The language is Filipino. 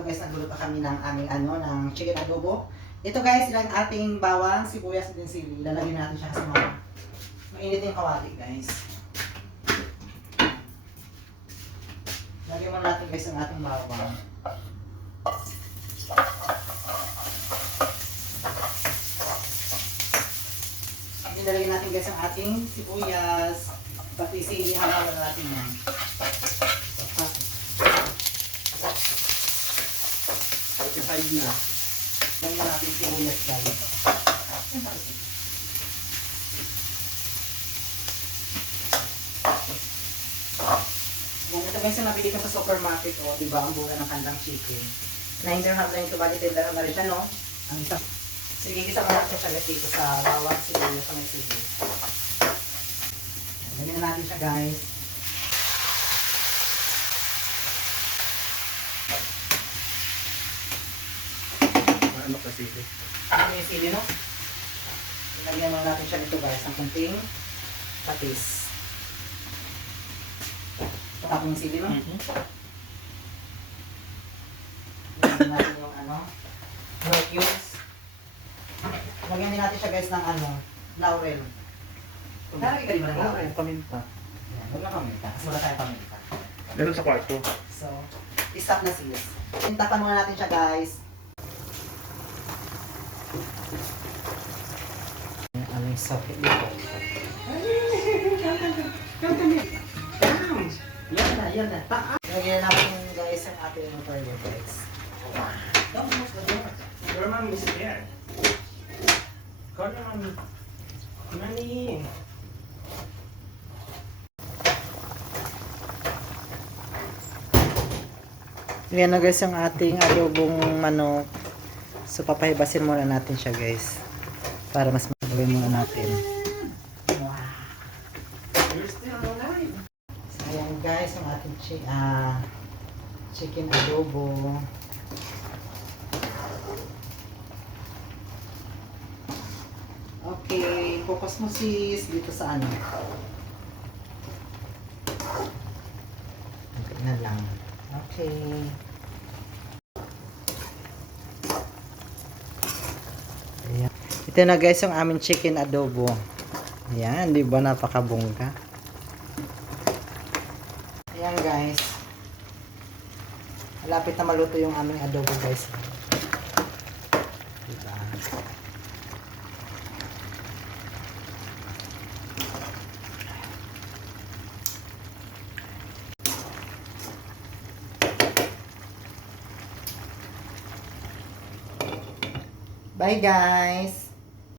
dito guys, nagluluto kami ng aming ano, ng chicken adobo. Ito guys, ilang ating bawang, sibuyas at din sili. Lalagyan natin siya kasi mga mainit yung kawali guys. Lagyan muna natin guys ang ating bawang. Nilagyan natin guys ang ating sibuyas, pati sili, hawak na natin yan. Certified na. Lagyan natin sibuyas guys. Yan, ito guys nabili ko sa supermarket, oh, di ba, ang bunga ng kandang chicken. 9 dirham na ito, bali 10 dirham na rin siya, no? Ang isa. Sige, isa mo natin siya guys dito sa bawang sibuyas sa may sili. Lagyan na natin siya guys. Ano kasi ito? Ano yung sili, no? Lagyan mo natin siya dito guys, ang kunting patis. Patapon yung sili, no? Lagyan natin yung ano, cubes. Lagyan din natin siya guys ng ano, laurel. Lalagay ka rin ba ng laurel? paminta. Yan, huwag na paminta, kasi wala tayong paminta. Meron sa kwarto. So, stop na sis. Tintapan muna natin siya guys. Yung socket dito? Yan na, yan na. Taas! Lagyan natin guys ang ating burger guys. Don't move the door. Your mom is there. Call your mom. Money. Yan na guys ang ating adobong manok. So papahibasin muna natin siya guys. Para mas magawin muna natin. Wow. You're still alive. So ayan guys ang ating chi ah, chicken adobo. Okay, focus mo sis dito sa ano. Okay na lang. Okay. Ayan. Ito na guys yung aming chicken adobo. Ayan, di ba napakabongga? Ayan guys. Malapit na maluto yung aming adobo guys. Diba? Bye guys!